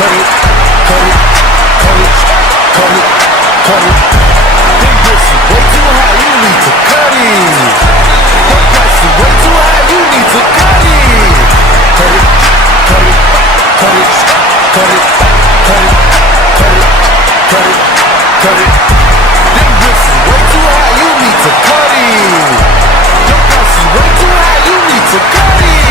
cut it, cut it, cut it, cut it, cut it. Them bricks is way too high, you need to cut it. Your price is way too high, you need to cut it. Cut it, cut it, cut it, cut it, cut it, cut it, cut it, cut it. Them bricks is way too high, you need to cut it. Your price is way too high, you need to cut it.